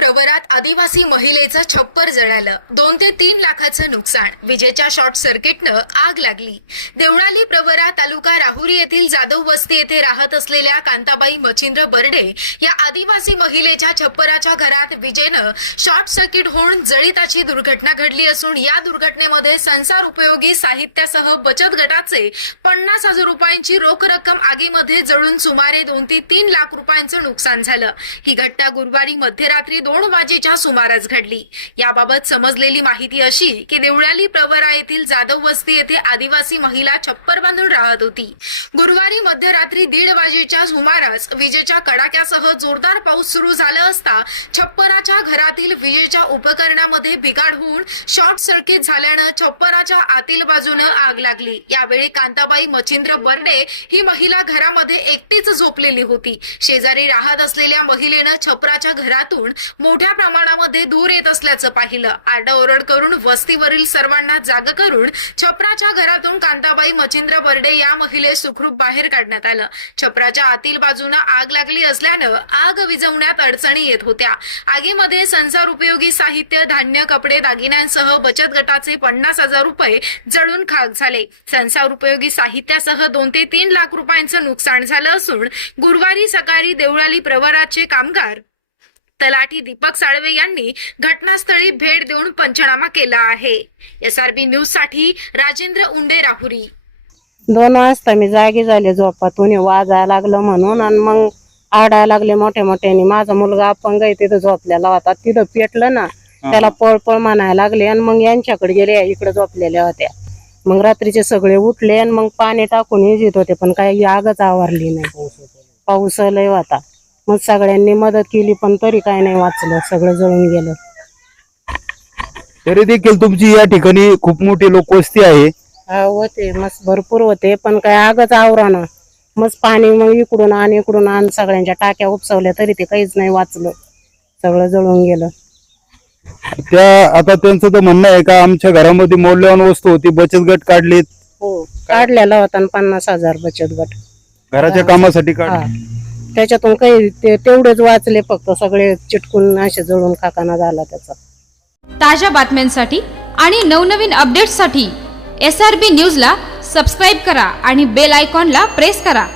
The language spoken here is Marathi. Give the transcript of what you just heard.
घरात आदिवासी महिलेचं छप्पर जळालं. दोन ते तीन लाखाचं नुकसान. विजेच्या शॉर्ट सर्किटनं आग लागली. देवळाली प्रवरा तालुका राहुरी येथील जाधव वस्ती येथे राहत असलेल्या कांताबाई मच्छिंद्र बर्डे या आदिवासी महिलेच्या छप्पराच्या घरात विजेनं शॉर्ट सर्किट होऊन जळीताची दुर्घटना घडली असून या दुर्घटनेमध्ये संसार उपयोगी साहित्यासह बचत गटाचे पन्नास हजार रुपयांची रोख रक्कम आगीमध्ये जळून सुमारे दोन ते तीन लाख रुपयांचं नुकसान झालं. ही घटना गुरुवारी मध्यरात्री दोन वाजेच्या सुमारास घडली. याबाबत समजलेली माहिती अशी की देवळाली प्रवरा येथील जाधव वस्ती येथे आदिवासी महिला छप्पर बांधून राहत होती. गुरुवारी मध्यरात्री दीड वाजेच्या सुमारास विजेच्या कडाक्यासह जोरदार पाऊस सुरू झाला असता छप्पराच्या घरातील विजेच्या उपकरणामध्ये बिघाड होऊन शॉर्ट सर्किट झाल्यानं छप्पराच्या आतील बाजूनं आग लागली. यावेळी कांताबाई मच्छिंद्र बर्डे ही महिला घरामध्ये एकटीच झोपलेली होती. शेजारी राहत असलेल्या महिलेनं छपराच्या घरातून मोठ्या प्रमाणामध्ये धूर येत असल्याचं पाहिलं. आरडाओरड करून वस्तीवरील सर्वांना जाग करून छपराच्या घरातून कांताबाई मचिंद्र बर्डे या महिलेस सुखरूप बाहेर काढण्यात आलं. छपराच्या आतील बाजूनं आग लागली असल्यानं आग विझवण्यात अडचणी येत होत्या. आगीमध्ये संसार उपयोगी साहित्य धान्य कपडे दागिन्यांसह बचत गटाचे पन्नास हजार रुपये जळून खाक झाले. संसार उपयोगी साहित्यासह दोन ते तीन लाख रुपयांचं नुकसान झालं असून गुरुवारी सकाळी देवळाली प्रवाराचे कामगार तलाठी दीपक साळवे यांनी घटनास्थळी भेट देऊन पंचनामा केला आहे. एसआरबी न्यूजसाठी राजेंद्र उंडे राहुरी. दोन वाजता मी जागी झाले झोपातून. वाजायला लागलं म्हणून आणि मग आडायला लागले मोठ्या मोठ्याने. माझा मुलगा अपंग आहे तिथं झोपलेला होता. तिथं पेटलं ना त्याला पळ पळ म्हणायला लागले आणि मग यांच्याकडे गेले इकडे झोपलेल्या होत्या. मग रात्रीचे सगळे उठले आणि मग पाणी टाकून येत होते पण काही आगच आवरली नाही. पाऊस लय होता. मग सगळ्यांनी मदत केली पण तरी काय नाही वाचलं सगळं जळून गेलं. तरी देखील तुमची या ठिकाणी खूप मोठी लोकवस्ती आहे. हा होते मस्त भरपूर होते पण काय आगच आवराना. मस्त पाणी मग इकडून आण इकडून आण सगळ्यांच्या टाक्या उपसवल्या तरी ते काहीच नाही वाचलं. सगळं जळून गेलं. त्या आता त्यांचं तर म्हणणं आहे का आमच्या घरामध्ये मौल्यवान वस्तू होती बचत गट काढलीत. हो काढलेला होता न पन्नास हजार बचत गट. घराच्या कामासाठी हा. काढ त्याच्यातून काही ते तेवढेच वाचले फक्त सगळे चिटकून असे जळून खाकाना झाला त्याचा. ताज्या बातम्यांसाठी आणि नवनवीन अपडेट्ससाठी एस आर बी न्यूजला सबस्क्राईब करा आणि बेल आयकॉनला प्रेस करा.